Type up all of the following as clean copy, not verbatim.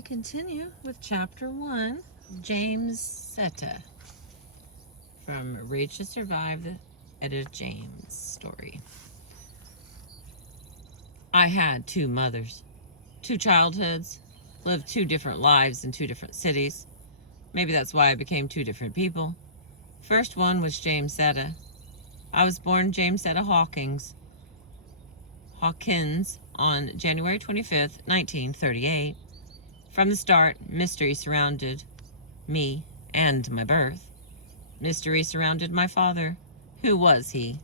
we continue with Chapter 1, JamesEtta, from Rage to Survive, the Etta James story. I had two mothers, two childhoods, lived two different lives in two different cities. Maybe that's why I became two different people. First one was JamesEtta. I was born JamesEtta Hawkins on January 25th, 1938. From the start, mystery surrounded me and my birth. Mystery surrounded my father. Who was he?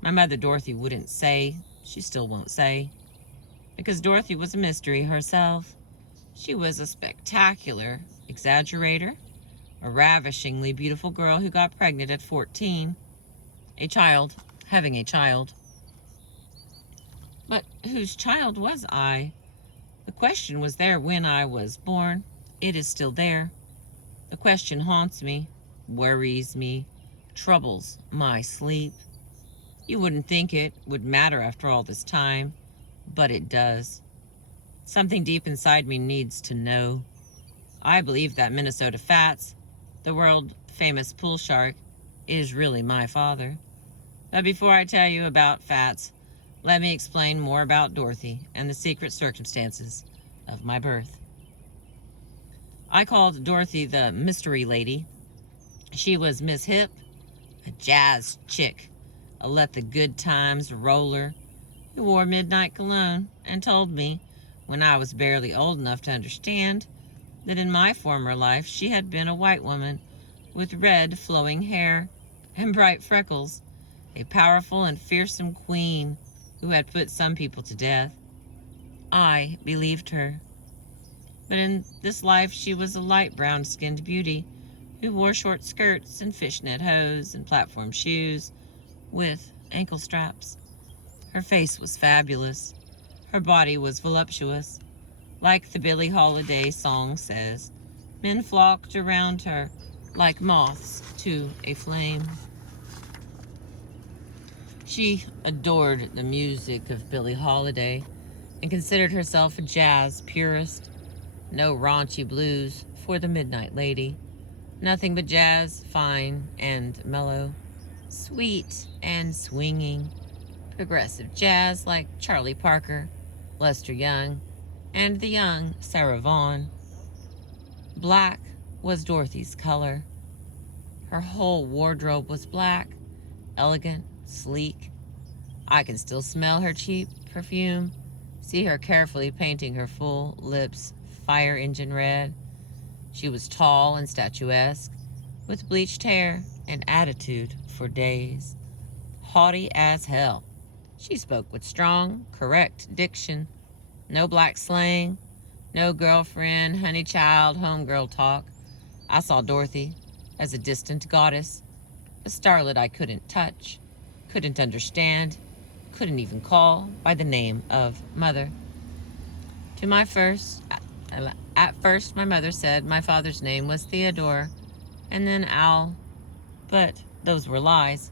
My mother Dorothy wouldn't say. She still won't say. Because Dorothy was a mystery herself. She was a spectacular exaggerator, a ravishingly beautiful girl who got pregnant at 14. A child, having a child. But whose child was I? The question was there when I was born. It is still there. The question haunts me, worries me, troubles my sleep. You wouldn't think it would matter after all this time, but it does. Something deep inside me needs to know. I believe that Minnesota Fats, the world-famous pool shark, is really my father. But before I tell you about Fats, let me explain more about Dorothy and the secret circumstances of my birth. I called Dorothy the Mystery Lady. She was Miss Hip, a jazz chick, a let the good times roller, who wore midnight cologne and told me, when I was barely old enough to understand, that in my former life she had been a white woman with red flowing hair and bright freckles, a powerful and fearsome queen who had put some people to death. I believed her. But in this life she was a light brown-skinned beauty who wore short skirts and fishnet hose and platform shoes with ankle straps. Her face was fabulous. Her body was voluptuous. Like the Billie Holiday song says, men flocked around her like moths to a flame. She adored the music of Billie Holiday and considered herself a jazz purist. No raunchy blues for the midnight lady. Nothing but jazz, fine and mellow, sweet and swinging. Progressive jazz like Charlie Parker, Lester Young, and the young Sarah Vaughan. Black was Dorothy's color. Her whole wardrobe was black, elegant, sleek. I can still smell her cheap perfume, see her carefully painting her full lips fire engine red. She was tall and statuesque, with bleached hair and attitude for days. Haughty as hell. She spoke with strong, correct diction. No black slang, no girlfriend, honey child, homegirl talk. I saw Dorothy as a distant goddess, a starlet I couldn't touch, couldn't understand, couldn't even call by the name of mother. At first, my mother said my father's name was Theodore, and then Al, but those were lies.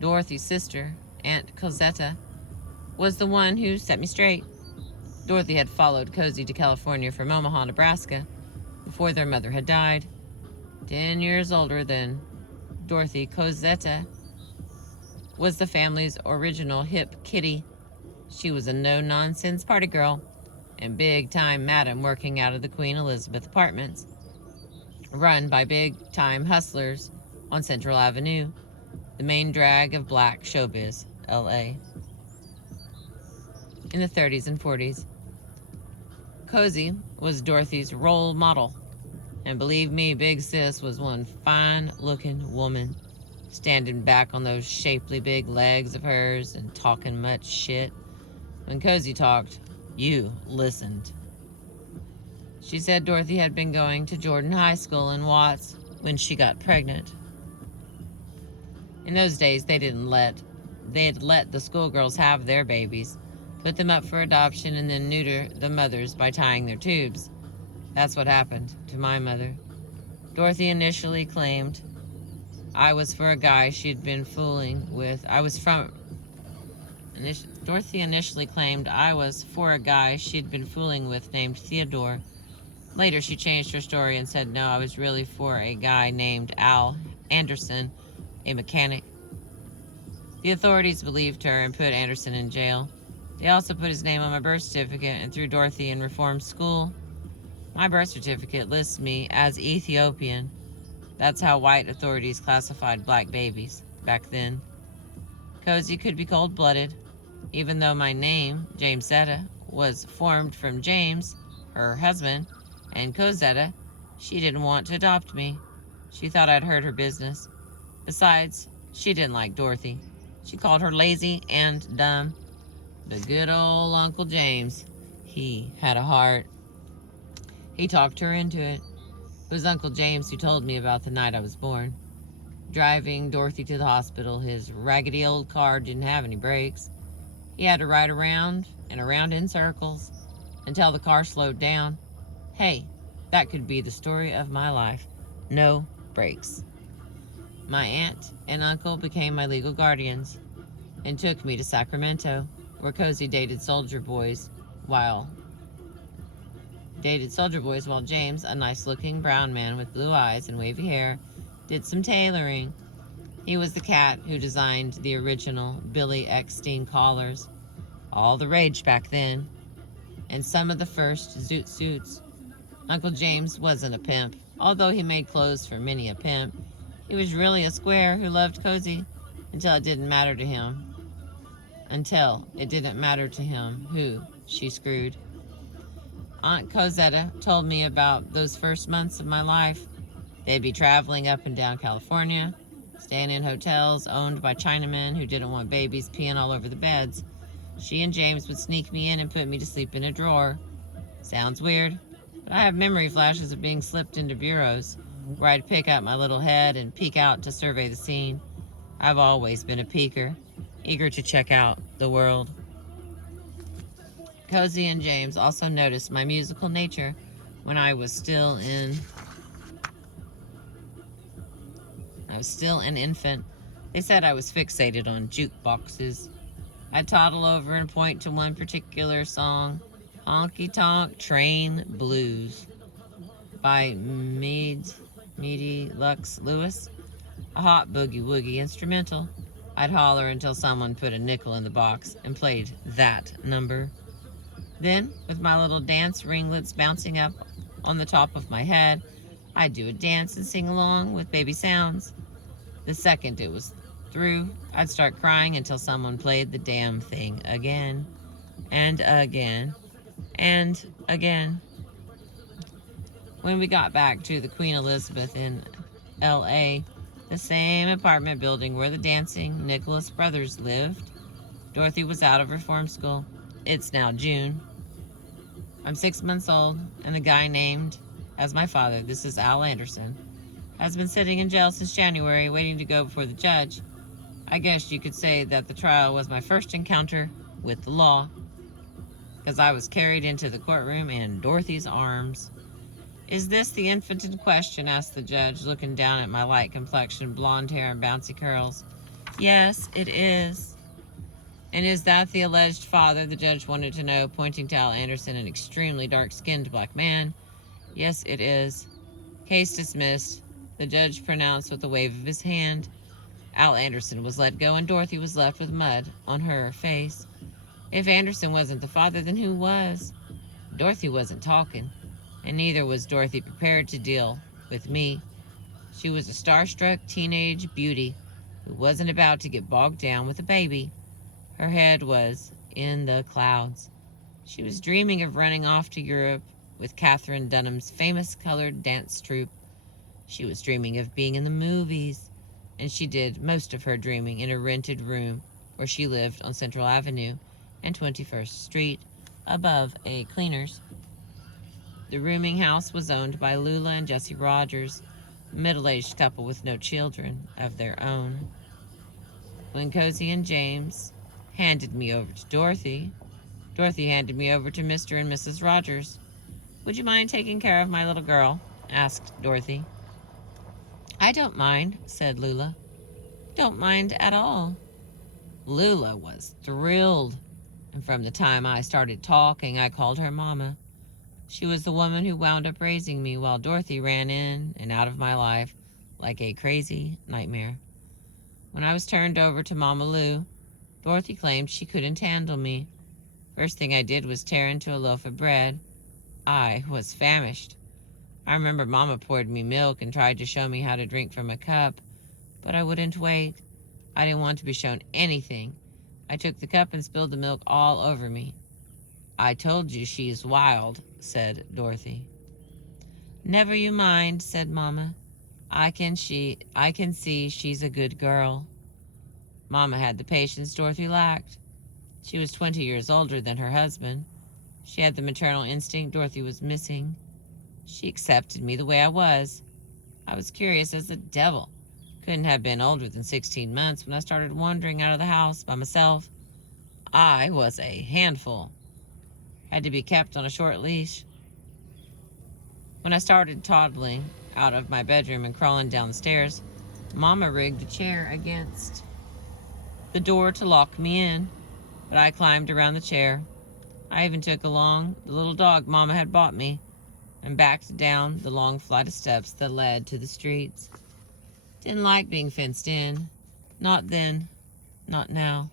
Dorothy's sister, Aunt Cosetta, was the one who set me straight. Dorothy had followed Cozy to California from Omaha, Nebraska, before their mother had died. 10 years older than Dorothy, Cosetta was the family's original hip kitty. She was a no-nonsense party girl and big-time madam working out of the Queen Elizabeth Apartments, run by big-time hustlers on Central Avenue, the main drag of black showbiz, L.A. In the 30s and 40s. Cozy was Dorothy's role model, and believe me, Big Sis was one fine-looking woman, standing back on those shapely big legs of hers and talking much shit. When Cozy talked, you listened. She said Dorothy had been going to Jordan High School in Watts when she got pregnant. In those days, they had let the schoolgirls have their babies, put them up for adoption, and then neuter the mothers by tying their tubes. That's what happened to my mother. Dorothy initially claimed I was for a guy she'd been fooling with. Dorothy initially claimed I was for a guy she'd been fooling with named Theodore, Later, she changed her story and said no, I was really for a guy named Al Anderson, a mechanic. The authorities believed her and put Anderson in jail. They also put his name on my birth certificate and threw Dorothy in reform school. My birth certificate lists me as Ethiopian. That's how white authorities classified black babies back then. Cozy could be cold-blooded, even though my name, JamesEtta, was formed from James, her husband, and Cosetta. She didn't want to adopt me. She thought I'd hurt her business. Besides, she didn't like Dorothy. She called her lazy and dumb. But good old Uncle James, he had a heart. He talked her into it. It was Uncle James who told me about the night I was born. Driving Dorothy to the hospital, his raggedy old car didn't have any brakes. He had to ride around and around in circles until the car slowed down. Hey, that could be the story of my life. No brakes. My aunt and uncle became my legal guardians and took me to Sacramento, where Cozy dated soldier boys while James, a nice-looking brown man with blue eyes and wavy hair, did some tailoring. He was the cat who designed the original Billy Eckstein collars, all the rage back then, and some of the first zoot suits. Uncle James wasn't a pimp, although he made clothes for many a pimp. He was really a square who loved Cozy until it didn't matter to him who she screwed. Aunt Cosetta told me about those first months of my life. They'd be traveling up and down California, staying in hotels owned by Chinamen who didn't want babies peeing all over the beds. She and James would sneak me in and put me to sleep in a drawer. Sounds weird, but I have memory flashes of being slipped into bureaus, where I'd pick up my little head and peek out to survey the scene. I've always been a peeker, eager to check out the world. Cozy and James also noticed my musical nature when I was still an infant. They said I was fixated on jukeboxes. I'd toddle over and point to one particular song, Honky Tonk Train Blues by Meady Lux Lewis, a hot boogie-woogie instrumental. I'd holler until someone put a nickel in the box and played that number. Then, with my little dance ringlets bouncing up on the top of my head, I'd do a dance and sing along with baby sounds. The second it was through, I'd start crying until someone played the damn thing again, and again, and again. When we got back to the Queen Elizabeth in L.A., the same apartment building where the dancing Nicholas brothers lived, Dorothy was out of reform school. It's now June. I'm 6 months old, and the guy named as my father, this is Al Anderson, has been sitting in jail since January, waiting to go before the judge. I guess you could say that the trial was my first encounter with the law, because I was carried into the courtroom in Dorothy's arms. Is this the infant in question? Asked the judge, looking down at my light complexion, blonde hair, and bouncy curls. Yes, it is. And is that the alleged father? The judge wanted to know, pointing to Al Anderson, an extremely dark-skinned black man. Yes, it is. Case dismissed, the judge pronounced with a wave of his hand. Al Anderson was let go, and Dorothy was left with mud on her face. If Anderson wasn't the father, then who was? Dorothy wasn't talking, and neither was Dorothy prepared to deal with me. She was a starstruck teenage beauty who wasn't about to get bogged down with a baby. Her head was in the clouds. She was dreaming of running off to Europe with Katherine Dunham's famous colored dance troupe. She was dreaming of being in the movies, and she did most of her dreaming in a rented room where she lived on Central Avenue and 21st Street above a cleaner's. The rooming house was owned by Lula and Jesse Rogers, a middle-aged couple with no children of their own. When Cozy and James handed me over to Dorothy, Dorothy handed me over to Mr. and Mrs. Rogers. Would you mind taking care of my little girl? Asked Dorothy. I don't mind, said Lula. Don't mind at all. Lula was thrilled, and from the time I started talking, I called her Mama. She was the woman who wound up raising me while Dorothy ran in and out of my life like a crazy nightmare. When I was turned over to Mama Lou, Dorothy claimed she couldn't handle me. First thing I did was tear into a loaf of bread. I was famished. I remember Mama poured me milk and tried to show me how to drink from a cup, but I wouldn't wait. I didn't want to be shown anything. I took the cup and spilled the milk all over me. I told you she's wild, said Dorothy. Never you mind, said Mama. I can see she's a good girl. Mama had the patience Dorothy lacked. She was 20 years older than her husband. She had the maternal instinct Dorothy was missing. She accepted me the way I was. I was curious as the devil. Couldn't have been older than 16 months when I started wandering out of the house by myself. I was a handful. Had to be kept on a short leash. When I started toddling out of my bedroom and crawling down the stairs, Mama rigged a chair against the door to lock me in, but I climbed around the chair. I even took along the little dog Mama had bought me and backed down the long flight of steps that led to the streets. Didn't like being fenced in. Not then, not now.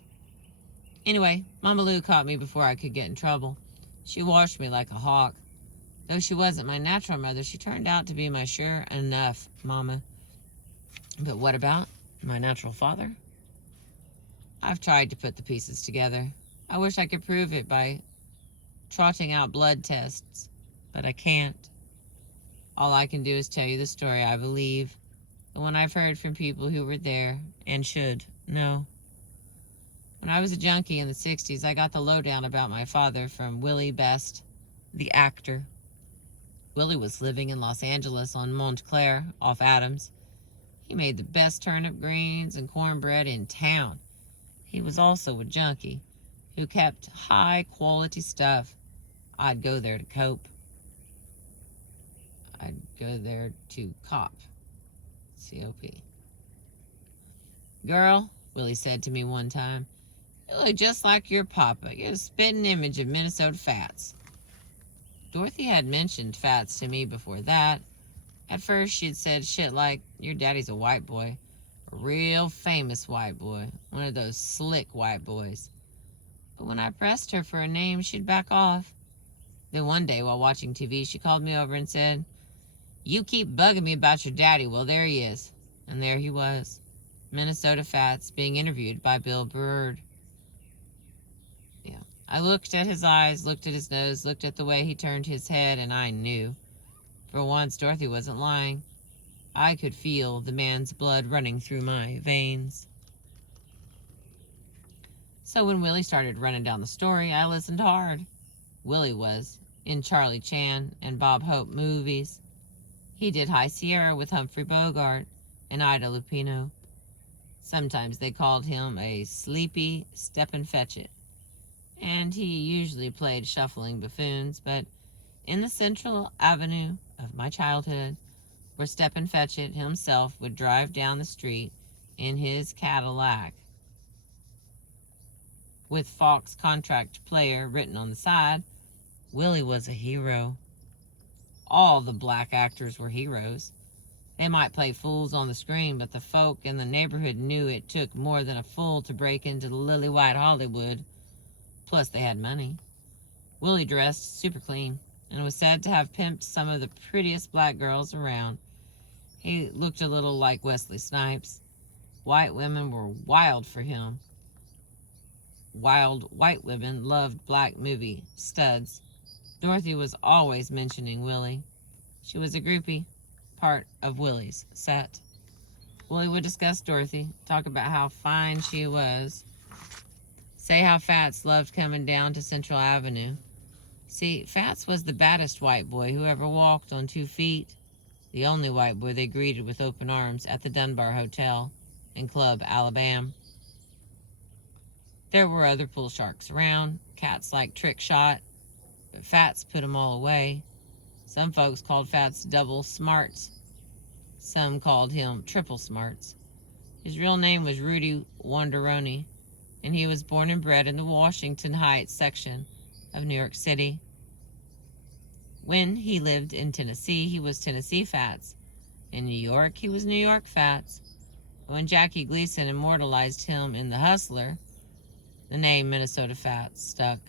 Anyway, Mama Lou caught me before I could get in trouble. She washed me like a hawk. Though she wasn't my natural mother, she turned out to be my sure enough mama. But what about my natural father? I've tried to put the pieces together. I wish I could prove it by trotting out blood tests, but I can't. All I can do is tell you the story I believe, the one I've heard from people who were there and should know. When I was a junkie in the 60s, I got the lowdown about my father from Willie Best, the actor. Willie was living in Los Angeles on Montclair off Adams. He made the best turnip greens and cornbread in town. He was also a junkie who kept high-quality stuff. I'd go there to cope. I'd go there to cop. C-O-P. Girl, Willie said to me one time, you look just like your papa. You're a spitting image of Minnesota Fats. Dorothy had mentioned Fats to me before that. At first, she'd said shit like, your daddy's a white boy. A real famous white boy. One of those slick white boys. But when I pressed her for a name, she'd back off. Then one day, while watching TV, she called me over and said, you keep bugging me about your daddy. Well, there he is. And there he was. Minnesota Fats being interviewed by Bill Burr. Yeah. I looked at his eyes, looked at his nose, looked at the way he turned his head, and I knew. For once, Dorothy wasn't lying. I could feel the man's blood running through my veins. So when Willie started running down the story, I listened hard. Willie was in Charlie Chan and Bob Hope movies. He did High Sierra with Humphrey Bogart and Ida Lupino. Sometimes they called him a sleepy step-and-fetch-it. And he usually played shuffling buffoons, but in the Central Avenue of my childhood, where Step-and-Fetch-It himself would drive down the street in his Cadillac with Fox Contract Player written on the side, Willie was a hero. All the black actors were heroes. They might play fools on the screen, but the folk in the neighborhood knew it took more than a fool to break into the lily-white Hollywood. Plus, they had money. Willie dressed super clean and was said to have pimped some of the prettiest black girls around. He looked a little like Wesley Snipes. White women were wild for him. Wild white women loved black movie studs. Dorothy was always mentioning Willie. She was a groupie, part of Willie's set. Willie would discuss Dorothy, talk about how fine she was, say how Fats loved coming down to Central Avenue. See, Fats was the baddest white boy who ever walked on 2 feet, the only white boy they greeted with open arms at the Dunbar Hotel in Club Alabama. There were other pool sharks around, cats like Trick Shot, but Fats put 'em all away. Some folks called Fats double smarts. Some called him triple smarts. His real name was Rudy Wanderoni, and he was born and bred in the Washington Heights section of New York City. When he lived in Tennessee, he was Tennessee Fats. In New York, he was New York Fats. When Jackie Gleason immortalized him in The Hustler, the name Minnesota Fats stuck.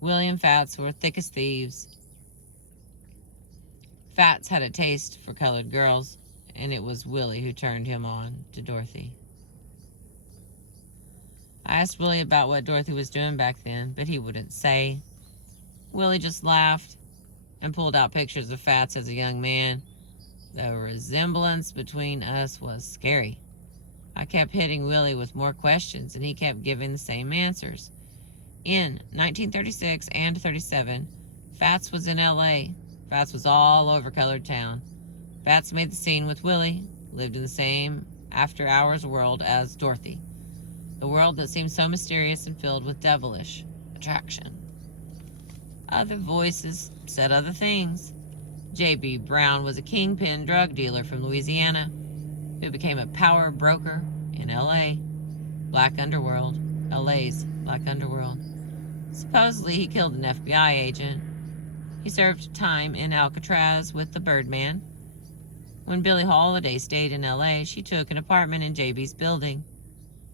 William Fats were thick as thieves. Fats had a taste for colored girls, and it was Willie who turned him on to Dorothy. I asked Willie about what Dorothy was doing back then, but he wouldn't say. Willie just laughed and pulled out pictures of Fats as a young man. The resemblance between us was scary. I kept hitting Willie with more questions, and he kept giving the same answers. In 1936 and 37, Fats was in L.A. Fats was all over Colored Town. Fats made the scene with Willie, lived in the same after-hours world as Dorothy, the world that seemed so mysterious and filled with devilish attraction. Other voices said other things. J.B. Brown was a kingpin drug dealer from Louisiana who became a power broker in L.A. Black Underworld, L.A.'s Black Underworld. Supposedly, he killed an FBI agent. He served time in Alcatraz with the Birdman. When Billie Holiday stayed in L.A., she took an apartment in J.B.'s building.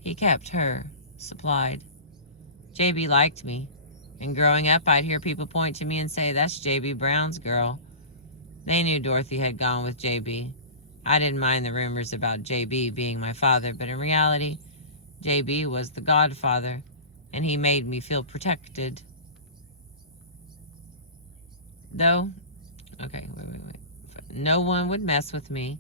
He kept her supplied. J.B. liked me, and growing up, I'd hear people point to me and say, "That's J.B. Brown's girl." They knew Dorothy had gone with J.B. I didn't mind the rumors about J.B. being my father, but in reality, J.B. was the godfather, and he made me feel protected. Though, okay, wait. No one would mess with me.